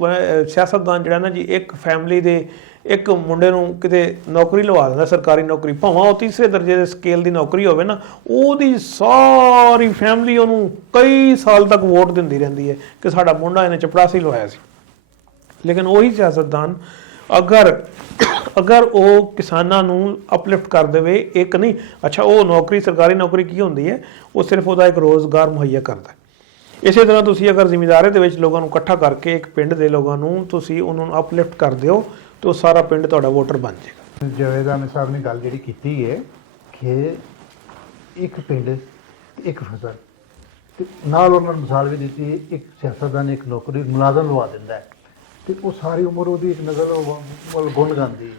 ਸਿਆਸਤਦਾਨ ਜਿਹੜਾ ਨਾ ਜੀ ਇੱਕ ਫੈਮਿਲੀ ਦੇ ਇੱਕ ਮੁੰਡੇ ਨੂੰ ਕਿਤੇ ਨੌਕਰੀ ਲਵਾ ਦਿੰਦਾ, ਸਰਕਾਰੀ ਨੌਕਰੀ, ਭਾਵੇਂ ਉਹ ਤੀਸਰੇ ਦਰਜੇ ਦੇ ਸਕੇਲ ਦੀ ਨੌਕਰੀ ਹੋਵੇ ਨਾ, ਉਹਦੀ ਸਾਰੀ ਫੈਮਿਲੀ ਉਹਨੂੰ ਕਈ ਸਾਲ ਤੱਕ ਵੋਟ ਦਿੰਦੀ ਰਹਿੰਦੀ ਹੈ ਕਿ ਸਾਡਾ ਮੁੰਡਾ ਇਹਨੇ ਚਪੜਾਸੀ ਲਵਾਇਆ ਸੀ। ਲੇਕਿਨ ਉਹੀ ਸਿਆਸਤਦਾਨ ਅਗਰ ਉਹ ਕਿਸਾਨਾਂ ਨੂੰ ਅਪਲਿਫਟ ਕਰ ਦੇਵੇ, ਇੱਕ ਨਹੀਂ, ਅੱਛਾ ਉਹ ਨੌਕਰੀ ਸਰਕਾਰੀ ਨੌਕਰੀ ਕੀ ਹੁੰਦੀ ਹੈ, ਉਹ ਸਿਰਫ ਉਹਦਾ ਇੱਕ ਰੋਜ਼ਗਾਰ ਮੁਹੱਈਆ ਕਰਦਾ। ਇਸੇ ਤਰ੍ਹਾਂ ਤੁਸੀਂ ਅਗਰ ਜ਼ਿਮੀਂਦਾਰੀ ਦੇ ਵਿੱਚ ਲੋਕਾਂ ਨੂੰ ਇਕੱਠਾ ਕਰਕੇ ਇੱਕ ਪਿੰਡ ਦੇ ਲੋਕਾਂ ਨੂੰ ਤੁਸੀਂ ਉਹਨਾਂ ਨੂੰ ਅਪਲਿਫਟ ਕਰ ਦਿਓ ਤੇ ਉਹ ਸਾਰਾ ਪਿੰਡ ਤੁਹਾਡਾ ਵੋਟਰ ਬਣ ਜਾਏਗਾ। ਜਾਵੇਦ ਅਹਿਮਦ ਸਾਹਿਬ ਨੇ ਗੱਲ ਜਿਹੜੀ ਕੀਤੀ ਹੈ ਕਿ ਇੱਕ ਪਿੰਡ ਇੱਕ ਫਸਲ, ਤੇ ਨਾਲ ਉਹਨਾਂ ਨੇ ਮਿਸਾਲ ਵੀ ਦਿੱਤੀ, ਇੱਕ ਸਿਆਸਤਦਾਨ ਇੱਕ ਨੌਕਰੀ ਮੁਲਾਜ਼ਮ ਲਵਾ ਦਿੰਦਾ ਹੈ ਤੇ ਉਹ ਸਾਰੀ ਉਮਰ ਉਹਦੀ ਇੱਕ ਨਜ਼ਰ ਵੱਲ ਗੁਣ ਗਾਉਂਦੀ।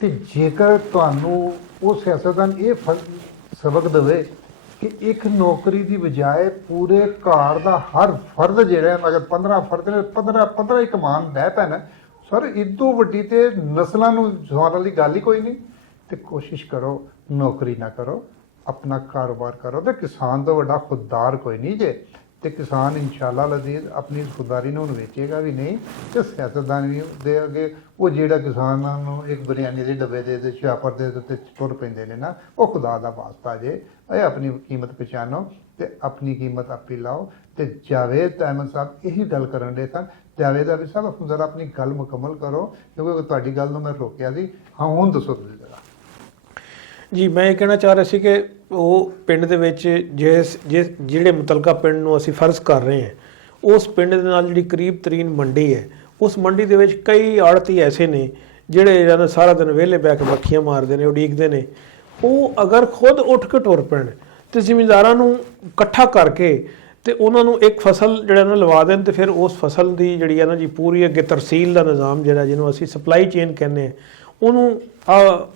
ਤੇ ਜੇਕਰ ਤੁਹਾਨੂੰ ਉਹ ਸਿਆਸਤਦਾਨ ਇਹ ਸਬਕ ਦੇਵੇ ਕਿ ਇੱਕ ਨੌਕਰੀ ਦੀ ਬਜਾਏ ਪੂਰੇ ਘਰ ਦਾ ਹਰ ਫਰਦ ਜਿਹੜਾ ਹੈ, ਅਗਰ 15 ਫਰਦ ਨੇ 15 ਹੀ ਕਮਾਨ ਲੈ ਪੈਣ ਸਰ, ਇਦੋਂ ਵੱਡੀ ਤੇ ਨਸਲਾਂ ਨੂੰ ਜਵਾਨ ਵਾਲੀ ਗੱਲ ਹੀ ਕੋਈ ਨਹੀਂ। ਤੇ ਕੋਸ਼ਿਸ਼ ਕਰੋ ਨੌਕਰੀ ਨਾ ਕਰੋ, ਆਪਣਾ ਕਾਰੋਬਾਰ ਕਰੋ। ਤੇ ਕਿਸਾਨ ਤੋਂ ਵੱਡਾ ਖੁਦਦਾਰ ਕੋਈ ਨਹੀਂ ਜੇ। ਤੇ ਕਿਸਾਨ ਇਨਸ਼ਾਅੱਲਾ ਲਜ਼ੀਜ਼ ਆਪਣੀ ਇਸ ਖੁਦਦਾਰੀ ਨੂੰ ਵੇਚੇਗਾ ਵੀ ਨਹੀਂ ਤੇ ਸਿਆਸਤਦਾਨ ਵੀ ਦੇ ਅੱਗੇ ਉਹ ਜਿਹੜਾ ਕਿਸਾਨਾਂ ਨੂੰ ਇੱਕ ਬਿਰਿਆਨੀ ਦੇ ਡੱਬੇ ਦੇ ਸ਼ਾਪਰ ਦੇ ਉੱਤੇ ਤੁਰ ਪੈਂਦੇ ਨੇ ਨਾ, ਉਹ ਖੁਦਾ ਦਾ ਵਾਸਤਾ ਜੇ ਇਹ ਆਪਣੀ ਕੀਮਤ ਪਛਾਣੋ ਤੇ ਆਪਣੀ ਕੀਮਤ ਆਪੇ ਲਾਓ। ਤੇ ਜਾਵੇਦ ਅਹਿਮਦ ਸਾਹਿਬ ਇਹੀ ਗੱਲ ਕਰਨ ਦੇ ਸਨ। ਜਾਵੇਦ ਅਹਿਮਦ ਸਾਹਿਬ ਜ਼ਰਾ ਆਪਣੀ ਗੱਲ ਮੁਕੰਮਲ ਕਰੋ, ਕਿਉਂਕਿ ਤੁਹਾਡੀ ਗੱਲ ਨੂੰ ਮੈਂ ਰੋਕਿਆ ਸੀ। ਹਾਂ ਹੁਣ ਦੱਸੋ ਤੁਸੀਂ ਜ਼ਰਾ। ਜੀ ਮੈਂ ਇਹ ਕਹਿਣਾ ਚਾਹ ਰਿਹਾ ਸੀ ਕਿ ਉਹ ਪਿੰਡ ਦੇ ਵਿੱਚ ਜਿਹੜੇ ਮੁਤਲਕਾ ਪਿੰਡ ਨੂੰ ਅਸੀਂ ਫਰਜ਼ ਕਰ ਰਹੇ ਹਾਂ, ਉਸ ਪਿੰਡ ਦੇ ਨਾਲ ਜਿਹੜੀ ਕਰੀਬ ਤਰੀਨ ਮੰਡੀ ਹੈ, ਉਸ ਮੰਡੀ ਦੇ ਵਿੱਚ ਕਈ ਆੜਤੀ ਐਸੇ ਨੇ ਜਿਹੜੇ ਇਹਨਾਂ ਸਾਰਾ ਦਿਨ ਵਿਹਲੇ ਬੈ ਕੇ ਮੱਖੀਆਂ ਮਾਰਦੇ ਨੇ, ਉਡੀਕਦੇ ਨੇ। ਉਹ ਅਗਰ ਖੁਦ ਉੱਠ ਕੇ ਟੁਰ ਪੈਣ ਤੇ ਜ਼ਿਮੀਂਦਾਰਾਂ ਨੂੰ ਇਕੱਠਾ ਕਰਕੇ ਤੇ ਉਹਨਾਂ ਨੂੰ ਇੱਕ ਫਸਲ ਜਿਹੜਾ ਨਾ ਲਵਾ ਦੇਣ, ਤੇ ਫਿਰ ਉਸ ਫਸਲ ਦੀ ਜਿਹੜੀ ਹੈ ਨਾ ਜੀ ਪੂਰੀ ਅੱਗੇ ਤਰਸੀਲ ਦਾ ਨਿਜ਼ਾਮ ਜਿਹੜਾ ਜਿਹਨੂੰ ਅਸੀਂ ਸਪਲਾਈ ਚੇਨ ਕਹਿੰਦੇ ਹਾਂ, ਉਹਨੂੰ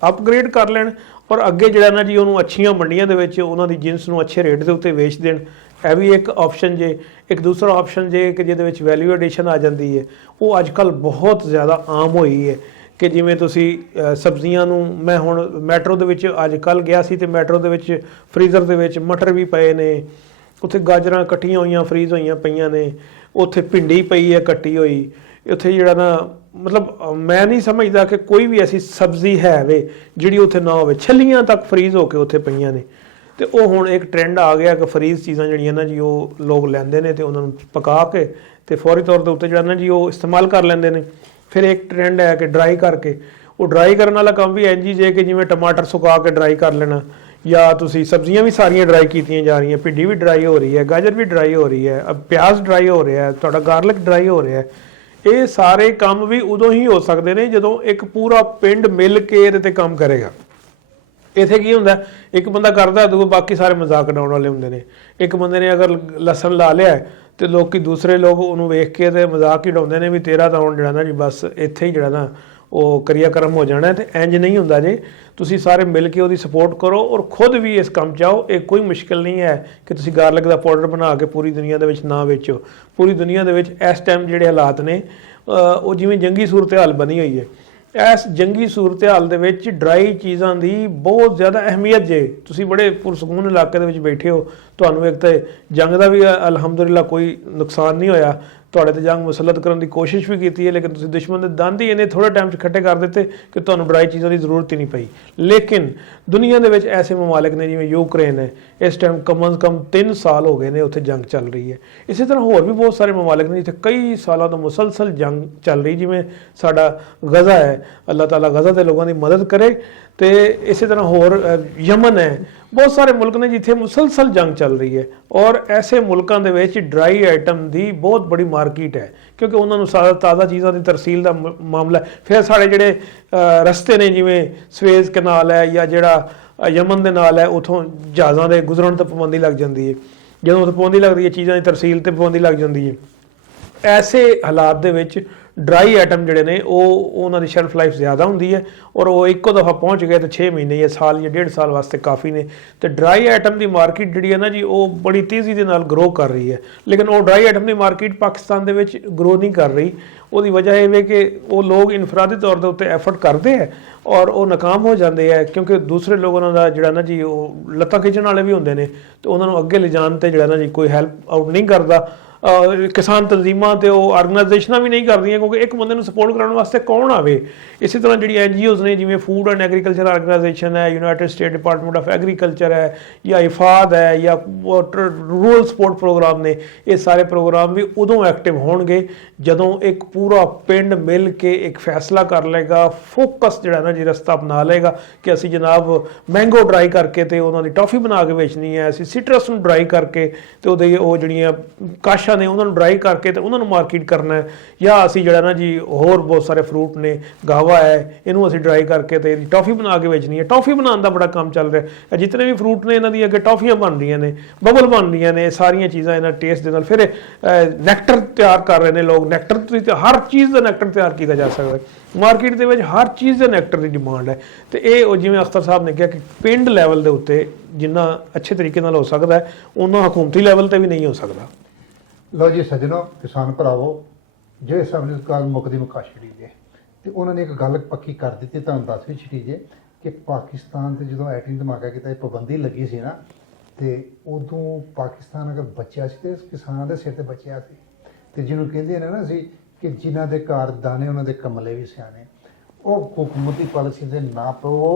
ਅਪਗ੍ਰੇਡ ਕਰ ਲੈਣ ਔਰ ਅੱਗੇ ਜਿਹੜਾ ਨਾ ਜੀ ਉਹਨੂੰ ਅੱਛੀਆਂ ਮੰਡੀਆਂ ਦੇ ਵਿੱਚ ਉਹਨਾਂ ਦੀ ਜਿਨਸ ਨੂੰ ਅੱਛੇ ਰੇਟ ਦੇ ਉੱਤੇ ਵੇਚ ਦੇਣ। ਇਹ ਵੀ ਇੱਕ ਆਪਸ਼ਨ ਜੇ। ਇੱਕ ਦੂਸਰਾ ਆਪਸ਼ਨ ਜੇ ਕਿ ਜਿਹਦੇ ਵਿੱਚ ਵੈਲਿਊ ਐਡੀਸ਼ਨ ਆ ਜਾਂਦੀ ਹੈ, ਉਹ ਅੱਜ ਕੱਲ੍ਹ ਬਹੁਤ ਜ਼ਿਆਦਾ ਆਮ ਹੋਈ ਹੈ। ਕਿ ਜਿਵੇਂ ਤੁਸੀਂ ਸਬਜ਼ੀਆਂ ਨੂੰ, ਮੈਂ ਹੁਣ ਮੈਟਰੋ ਦੇ ਵਿੱਚ ਅੱਜ ਕੱਲ੍ਹ ਗਿਆ ਸੀ ਤੇ ਮੈਟਰੋ ਦੇ ਵਿੱਚ ਫਰੀਜ਼ਰ ਦੇ ਵਿੱਚ ਮਟਰ ਵੀ ਪਏ ਨੇ, ਉੱਥੇ ਗਾਜਰਾਂ ਕੱਟੀਆਂ ਹੋਈਆਂ ਫਰੀਜ਼ ਹੋਈਆਂ ਪਈਆਂ ਨੇ, ਉੱਥੇ ਭਿੰਡੀ ਪਈ ਹੈ ਕੱਟੀ ਹੋਈ, ਉੱਥੇ ਜਿਹੜਾ ਨਾ ਮਤਲਬ ਮੈਂ ਨਹੀਂ ਸਮਝਦਾ ਕਿ ਕੋਈ ਵੀ ਐਸੀ ਸਬਜ਼ੀ ਹੈ ਵੇ ਜਿਹੜੀ ਉੱਥੇ ਨਾ ਹੋਵੇ। ਛੱਲੀਆਂ ਤੱਕ ਫਰੀਜ਼ ਹੋ ਕੇ ਉੱਥੇ ਪਈਆਂ ਨੇ। ਤੇ ਉਹ ਹੁਣ ਇੱਕ ਟ੍ਰੈਂਡ ਆ ਗਿਆ ਕਿ ਫਰੀਜ਼ ਚੀਜ਼ਾਂ ਜਿਹੜੀਆਂ ਨਾ ਜੀ ਉਹ ਲੋਕ ਲੈਂਦੇ ਨੇ ਤੇ ਉਹਨਾਂ ਨੂੰ ਪਕਾ ਕੇ ਤੇ ਫੌਰੀ ਤੌਰ ਦੇ ਉੱਤੇ ਜਿਹੜਾ ਨਾ ਜੀ ਉਹ ਇਸਤੇਮਾਲ ਕਰ ਲੈਂਦੇ ਨੇ। ਫਿਰ ਇੱਕ ਟ੍ਰੈਂਡ ਹੈ ਕਿ ਡਰਾਈ ਕਰਕੇ, ਉਹ ਡਰਾਈ ਕਰਨ ਵਾਲਾ ਕੰਮ ਵੀ ਇੰਝ ਹੀ ਜੇ ਕਿ ਜਿਵੇਂ ਟਮਾਟਰ ਸੁਕਾ ਕੇ ਡਰਾਈ ਕਰ ਲੈਣਾ, ਜਾਂ ਤੁਸੀਂ ਸਬਜ਼ੀਆਂ ਵੀ ਸਾਰੀਆਂ ਡਰਾਈ ਕੀਤੀਆਂ ਜਾ ਰਹੀਆਂ, ਭਿੰਡੀ ਵੀ ਡਰਾਈ ਹੋ ਰਹੀ ਹੈ, ਗਾਜਰ ਵੀ ਡਰਾਈ ਹੋ ਰਹੀ ਹੈ, ਪਿਆਜ਼ ਡਰਾਈ ਹੋ ਰਿਹਾ ਹੈ, ਤੁਹਾਡਾ ਗਾਰਲਿਕ ਡਰਾਈ ਹੋ ਰਿਹਾ ਹੈ। ਇਹ ਸਾਰੇ ਕੰਮ ਵੀ ਉਦੋਂ ਹੀ ਹੋ ਸਕਦੇ ਨੇ ਜਦੋਂ ਇੱਕ ਪੂਰਾ ਪਿੰਡ ਮਿਲ ਕੇ ਇਹਦੇ ਤੇ ਕੰਮ ਕਰੇਗਾ। ਇੱਥੇ ਕੀ ਹੁੰਦਾ, ਇੱਕ ਬੰਦਾ ਕਰਦਾ ਦੂਜਾ ਬਾਕੀ ਸਾਰੇ ਮਜ਼ਾਕ ਉਡਾਉਣ ਵਾਲੇ ਹੁੰਦੇ ਨੇ। ਇੱਕ ਬੰਦੇ ਨੇ ਅਗਰ ਲਸਣ ਲਾ ਲਿਆ ਤੇ ਲੋਕੀ ਦੂਸਰੇ ਲੋਕ ਉਹਨੂੰ ਵੇਖ ਕੇ ਤੇ ਮਜ਼ਾਕ ਹੀ ਉਡਾਉਂਦੇ ਨੇ ਵੀ ਤੇਰਾ ਤਾਂ ਹੁਣ ਜਿਹੜਾ ਨਾ ਜੀ ਬਸ ਇੱਥੇ ਹੀ ਜਿਹੜਾ ਨਾ ਉਹ ਕਿਰਿਆਕਰਮ ਹੋ ਜਾਣਾ। ਤੇ ਇੰਜ ਨਹੀਂ ਹੁੰਦਾ ਜੇ, ਤੁਸੀਂ ਸਾਰੇ ਮਿਲ ਕੇ ਉਹਦੀ ਸਪੋਰਟ ਕਰੋ ਔਰ ਖੁਦ ਵੀ ਇਸ ਕੰਮ 'ਚ ਆਓ। ਇਹ ਕੋਈ ਮੁਸ਼ਕਿਲ ਨਹੀਂ ਹੈ ਕਿ ਤੁਸੀਂ ਗਾਰਲਿਕ ਦਾ ਪਾਊਡਰ ਬਣਾ ਕੇ ਪੂਰੀ ਦੁਨੀਆ ਦੇ ਵਿੱਚ ਨਾ ਵੇਚੋ। ਪੂਰੀ ਦੁਨੀਆ ਦੇ ਵਿੱਚ ਇਸ ਟਾਈਮ ਜਿਹੜੇ ਹਾਲਾਤ ਨੇ ਉਹ ਜਿਵੇਂ ਜੰਗੀ ਸੂਰਤ ਹਾਲ ਬਣੀ ਹੋਈ ਹੈ, ਇਸ ਜੰਗੀ ਸੂਰਤ ਹਾਲ ਦੇ ਵਿੱਚ ਡਰਾਈ ਚੀਜ਼ਾਂ ਦੀ ਬਹੁਤ ਜ਼ਿਆਦਾ ਅਹਿਮੀਅਤ ਜੇ। ਤੁਸੀਂ ਬੜੇ ਪੁਰਸਕੂਨ ਇਲਾਕੇ ਦੇ ਵਿੱਚ ਬੈਠੇ ਹੋ, ਤੁਹਾਨੂੰ ਇੱਕ ਤਾਂ ਜੰਗ ਦਾ ਵੀ ਅਲਹਮਦੁਲਿਲਾ ਕੋਈ ਨੁਕਸਾਨ ਨਹੀਂ ਹੋਇਆ, ਤੁਹਾਡੇ ਤੇ ਜੰਗ ਮੁਸਲਤ ਕਰਨ ਦੀ ਕੋਸ਼ਿਸ਼ ਵੀ ਕੀਤੀ ਹੈ, ਲੇਕਿਨ ਤੁਸੀਂ ਦੁਸ਼ਮਣ ਦੇ ਦੰਦ ਹੀ ਇਹਨੇ ਥੋੜ੍ਹੇ ਟਾਈਮ 'ਚ ਇਕੱਠੇ ਕਰ ਦਿੱਤੇ ਕਿ ਤੁਹਾਨੂੰ ਡਰਾਈ ਚੀਜ਼ਾਂ ਦੀ ਜ਼ਰੂਰਤ ਹੀ ਨਹੀਂ ਪਈ। ਲੇਕਿਨ ਦੁਨੀਆ ਦੇ ਵਿੱਚ ਐਸੇ ਮਮਾਲਿਕ ਨੇ ਜਿਵੇਂ ਯੂਕਰੇਨ ਹੈ, ਇਸ ਟਾਈਮ ਕਮ ਅਜ਼ ਕਮ 3 ਸਾਲ ਹੋ ਗਏ ਨੇ ਉੱਥੇ ਜੰਗ ਚੱਲ ਰਹੀ ਹੈ। ਇਸੇ ਤਰ੍ਹਾਂ ਹੋਰ ਵੀ ਬਹੁਤ ਸਾਰੇ ਮਮਾਲਿਕ ਨੇ ਜਿੱਥੇ ਕਈ ਸਾਲਾਂ ਤੋਂ ਮੁਸਲਸਲ ਜੰਗ ਚੱਲ ਰਹੀ, ਜਿਵੇਂ ਸਾਡਾ ਗਜ਼ਾ ਹੈ, ਅੱਲਾਹ ਤਾਲਾ ਗਜ਼ਾ ਦੇ ਲੋਕਾਂ ਦੀ ਮਦਦ ਕਰੇ। ਤੇ ਇਸੇ ਤਰ੍ਹਾਂ ਹੋਰ ਯਮਨ ਹੈ, ਬਹੁਤ ਸਾਰੇ ਮੁਲਕ ਨੇ ਜਿੱਥੇ ਮੁਸਲਸਲ ਜੰਗ ਚੱਲ ਰਹੀ ਹੈ। ਔਰ ਐਸੇ ਮੁਲਕਾਂ ਦੇ ਵਿੱਚ ਡਰਾਈ ਆਈਟਮ ਦੀ ਬਹੁਤ ਬੜੀ ਮਾਰਕੀਟ ਹੈ, ਕਿਉਂਕਿ ਉਹਨਾਂ ਨੂੰ ਤਾਜ਼ਾ ਚੀਜ਼ਾਂ ਦੀ ਤਰਸੀਲ ਦਾ ਮਾਮਲਾ ਹੈ। ਫਿਰ ਸਾਡੇ ਜਿਹੜੇ ਰਸਤੇ ਨੇ ਜਿਵੇਂ ਸਵੇਜ਼ ਕਨਾਲ ਹੈ ਜਾਂ ਜਿਹੜਾ ਯਮਨ ਦੇ ਨਾਲ ਹੈ, ਉਥੋਂ ਜਹਾਜ਼ਾਂ ਦੇ ਗੁਜ਼ਰਨ ਤੋਂ ਪਾਬੰਦੀ ਲੱਗ ਜਾਂਦੀ ਹੈ। ਜਦੋਂ ਉੱਥੇ ਪਾਬੰਦੀ ਲੱਗਦੀ ਹੈ, ਚੀਜ਼ਾਂ ਦੀ ਤਰਸੀਲ ਤੇ ਪਾਬੰਦੀ ਲੱਗ ਜਾਂਦੀ ਹੈ। ਐਸੇ ਹਾਲਾਤ ਦੇ ਵਿੱਚ ਡਰਾਈ ਆਈਟਮ ਜਿਹੜੇ ਨੇ ਉਹਨਾਂ ਦੀ ਸ਼ੈਲਫ ਲਾਈਫ ਜ਼ਿਆਦਾ ਹੁੰਦੀ ਹੈ ਔਰ ਉਹ ਇੱਕੋ ਦਫਾ ਪਹੁੰਚ ਗਏ ਤਾਂ 6 ਮਹੀਨੇ ਜਾਂ ਸਾਲ ਜਾਂ 1.5 ਸਾਲ ਵਾਸਤੇ ਕਾਫੀ ਨੇ। ਤੇ ਡਰਾਈ ਆਈਟਮ ਦੀ ਮਾਰਕੀਟ ਜਿਹੜੀ ਹੈ ਨਾ ਜੀ ਉਹ ਬੜੀ ਤੇਜ਼ੀ ਦੇ ਨਾਲ ਗਰੋ ਕਰ ਰਹੀ ਹੈ, ਲੇਕਿਨ ਉਹ ਡਰਾਈ ਆਈਟਮ ਦੀ ਮਾਰਕੀਟ ਪਾਕਿਸਤਾਨ ਦੇ ਵਿੱਚ ਗਰੋ ਨਹੀਂ ਕਰ ਰਹੀ। ਉਹਦੀ ਵਜ੍ਹਾ ਇਹ ਹੈ ਕਿ ਉਹ ਲੋਕ ਇਨਫਰਾਦੀ ਤੌਰ ਦੇ ਉੱਤੇ ਐਫਰਟ ਕਰਦੇ ਹੈ ਔਰ ਉਹ ਨਾਕਾਮ ਹੋ ਜਾਂਦੇ ਹੈ, ਕਿਉਂਕਿ ਦੂਸਰੇ ਲੋਕ ਉਹਨਾਂ ਦਾ ਜਿਹੜਾ ਨਾ ਜੀ ਉਹ ਲੱਤਾਂ ਖਿੱਚਣ ਵਾਲੇ ਵੀ ਹੁੰਦੇ ਨੇ ਤੇ ਉਹਨਾਂ ਨੂੰ ਅੱਗੇ ਲਿਜਾਣ ਤੇ ਜਿਹੜਾ ਨਾ ਜੀ ਕੋਈ ਹੈਲਪ ਆਊਟ ਨਹੀਂ ਕਰਦਾ। ਕਿਸਾਨ ਤਨਜ਼ੀਮਾਂ ਤੇ ਉਹ ਆਰਗੇਨਾਈਜੇਸ਼ਨਾਂ ਵੀ ਨਹੀਂ ਕਰਦੀਆਂ, ਕਿਉਂਕਿ ਇੱਕ ਬੰਦੇ ਨੂੰ ਸਪੋਰਟ ਕਰਾਉਣ ਵਾਸਤੇ ਕੌਣ ਆਵੇ। ਇਸੇ ਤਰ੍ਹਾਂ ਜਿਹੜੀ NGOs ਨੇ ਜਿਵੇਂ ਫੂਡ ਐਂਡ ਐਗਰੀਕਲਚਰ ਆਰਗੇਨਾਈਜੇਸ਼ਨ ਹੈ, United state department of agriculture ਹੈ, ਜਾਂ ਇਫਾਦ ਹੈ, ਜਾਂ ਰੂਰਲ ਸਪੋਰਟ ਪ੍ਰੋਗਰਾਮ ਨੇ, ਇਹ ਸਾਰੇ ਪ੍ਰੋਗਰਾਮ ਵੀ ਉਦੋਂ ਐਕਟਿਵ ਹੋਣਗੇ ਜਦੋਂ ਇੱਕ ਪੂਰਾ ਪਿੰਡ ਮਿਲ ਕੇ ਇੱਕ ਫੈਸਲਾ ਕਰ ਲਏਗਾ, ਫੋਕਸ ਜਿਹੜਾ ਨਾ ਜੀ ਰਸਤਾ ਅਪਣਾ ਲਏਗਾ ਕਿ ਅਸੀਂ ਜਨਾਬ ਮੈਂਗੋ ਡਰਾਈ ਕਰਕੇ ਤੇ ਉਹਨਾਂ ਦੀ ਟੌਫੀ ਬਣਾ ਕੇ ਵੇਚਣੀ ਹੈ, ਅਸੀਂ ਸਿਟਰਸ ਨੂੰ ਡਰਾਈ ਕਰਕੇ ਤੇ ਉਹਦੇ ਉਹ ਜਿਹੜੀਆਂ ਕਾਸ਼ਾਂ ਡਿਸ਼ਾਂ ਨੇ ਉਹਨਾਂ ਨੂੰ ਡਰਾਈ ਕਰਕੇ ਤੇ ਉਹਨਾਂ ਨੂੰ ਮਾਰਕੀਟ ਕਰਨਾ ਹੈ, ਜਾਂ ਅਸੀਂ ਜਿਹੜਾ ਨਾ ਜੀ ਹੋਰ ਬਹੁਤ ਸਾਰੇ ਫਰੂਟ ਨੇ, ਗਾਵਾ ਹੈ, ਇਹਨੂੰ ਅਸੀਂ ਡਰਾਈ ਕਰਕੇ ਤੇ ਇਹਦੀ ਟੌਫੀ ਬਣਾ ਕੇ ਵੇਚਣੀ ਹੈ। ਟੌਫੀ ਬਣਾਉਣ ਦਾ ਬੜਾ ਕੰਮ ਚੱਲ ਰਿਹਾ। ਇਹ ਜਿਤਨੇ ਵੀ ਫਰੂਟ ਨੇ ਇਹਨਾਂ ਦੀਆਂ ਅੱਗੇ ਟੌਫੀਆਂ ਬਣ ਰਹੀਆਂ ਨੇ, ਬਬਲ ਬਣ ਰਹੀਆਂ ਨੇ, ਸਾਰੀਆਂ ਚੀਜ਼ਾਂ ਇਹਨਾਂ ਟੇਸਟ ਦੇ ਨਾਲ। ਫਿਰ ਨੈਕਟਰ ਤਿਆਰ ਕਰ ਰਹੇ ਨੇ ਲੋਕ, ਨੈਕਟਰ ਤੋਂ ਹਰ ਚੀਜ਼ ਦਾ ਨੈਕਟਰ ਤਿਆਰ ਕੀਤਾ ਜਾ ਸਕਦਾ। ਮਾਰਕੀਟ ਦੇ ਵਿੱਚ ਹਰ ਚੀਜ਼ ਦੇ ਨੈਕਟਰ ਦੀ ਡਿਮਾਂਡ ਹੈ। ਤੇ ਇਹ ਉਹ ਜਿਵੇਂ ਅਖਤਰ ਸਾਹਿਬ ਨੇ ਕਿਹਾ ਕਿ ਪਿੰਡ ਲੈਵਲ ਦੇ ਉੱਤੇ ਜਿੰਨਾ ਅੱਛੇ ਤਰੀਕੇ ਨਾਲ ਹੋ ਸਕਦਾ ਹੈ, ਉਹਨਾਂ ਹਕੂਮਤੀ ਲੈਵਲ ਤੇ ਵੀ ਨਹੀਂ ਹੋ ਸਕਦਾ। ਲਓ ਜੀ ਸੱਜਣੋ, ਕਿਸਾਨ ਭਰਾਵੋ, ਜਿਹੜੇ ਸਾਹਮਣੇ ਗੱਲ ਮੁੱਕਦੀ ਮੁਕਾ ਛੜੀ ਜੇ, ਤੇ ਉਹਨਾਂ ਨੇ ਇੱਕ ਗੱਲ ਪੱਕੀ ਕਰ ਦਿੱਤੀ, ਤੁਹਾਨੂੰ ਦੱਸ ਵੀ ਛੜੀ ਜੇ ਕਿ ਪਾਕਿਸਤਾਨ ਤੇ ਜਦੋਂ ਐਟਮ ਧਮਾਕਾ ਕੀਤਾ, ਇਹ ਪਾਬੰਦੀ ਲੱਗੀ ਸੀ ਨਾ, ਤੇ ਉਦੋਂ ਪਾਕਿਸਤਾਨ ਅਗਰ ਬਚਿਆ ਸੀ ਤੇ ਕਿਸਾਨਾਂ ਦੇ ਸਿਰ ਤੇ ਬਚਿਆ ਸੀ। ਤੇ ਜਿਹਨੂੰ ਕਹਿੰਦੇ ਨੇ ਨਾ ਅਸੀਂ ਕਿ ਜਿਨ੍ਹਾਂ ਦੇ ਘਰ ਦਾਣੇ ਉਹਨਾਂ ਦੇ ਕਮਲੇ ਵੀ ਸਿਆਣੇ, ਉਹ ਹੁਕੂਮਤੀ ਪਾਲਿਸੀ ਦੇ ਨਾ ਪਵੋ,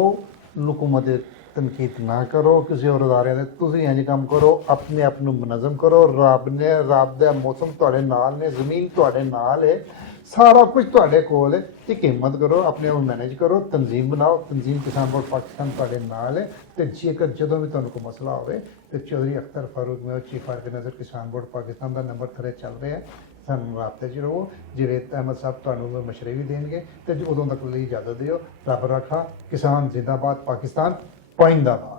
ਹੁਕੂਮਤ ਦੇ ਤਨਕੀਦ ਨਾ ਕਰੋ ਕਿਸੇ ਹੋਰ ਅਦਾਰਿਆਂ ਦੇ। ਤੁਸੀਂ ਇੰਝ ਕੰਮ ਕਰੋ, ਆਪਣੇ ਆਪ ਨੂੰ ਮੁਨਜ਼ਮ ਕਰੋ। ਰੱਬ ਦਾ ਮੌਸਮ ਤੁਹਾਡੇ ਨਾਲ ਨੇ, ਜ਼ਮੀਨ ਤੁਹਾਡੇ ਨਾਲ ਹੈ, ਸਾਰਾ ਕੁਝ ਤੁਹਾਡੇ ਕੋਲ ਹੈ। ਇੱਕ ਹਿੰਮਤ ਕਰੋ, ਆਪਣੇ ਆਪ ਨੂੰ ਮੈਨੇਜ ਕਰੋ, ਤਨਜ਼ੀਮ ਬਣਾਓ। ਤਨਜ਼ੀਮ ਕਿਸਾਨ ਬੋਰਡ ਪਾਕਿਸਤਾਨ ਤੁਹਾਡੇ ਨਾਲ ਹੈ। ਤੇ ਜੇਕਰ ਜਦੋਂ ਵੀ ਤੁਹਾਨੂੰ ਕੋਈ ਮਸਲਾ ਹੋਵੇ ਤੇ ਚੌਧਰੀ ਅਖਤਰ ਫਾਰੂਕ ਮੈਂ ਚੀਫ ਆਰਗੇਨਾਈਜ਼ਰ ਕਿਸਾਨ ਬੋਰਡ ਪਾਕਿਸਤਾਨ ਦਾ ਨੰਬਰ ਥੱਲੇ ਚੱਲ ਰਿਹਾ ਹੈ, ਸਾਨੂੰ ਰਾਬਤੇ 'ਚ ਰਹੋ। ਜਵੇਦ ਅਹਿਮਦ ਸਾਹਿਬ ਤੁਹਾਨੂੰ ਮਸ਼ਵਰੇ ਵੀ ਦੇਣਗੇ। ਤੇ ਉਦੋਂ ਤੱਕ ਲਈ ਇਜਾਜ਼ਤ ਦਿਓ। ਰੱਬ ਰਾਖਾ। ਕਿਸਾਨ ਜ਼ਿੰਦਾਬਾਦ, ਪਾਕਿਸਤਾਨ ਪਾਇੰਦਾਬਾਦ।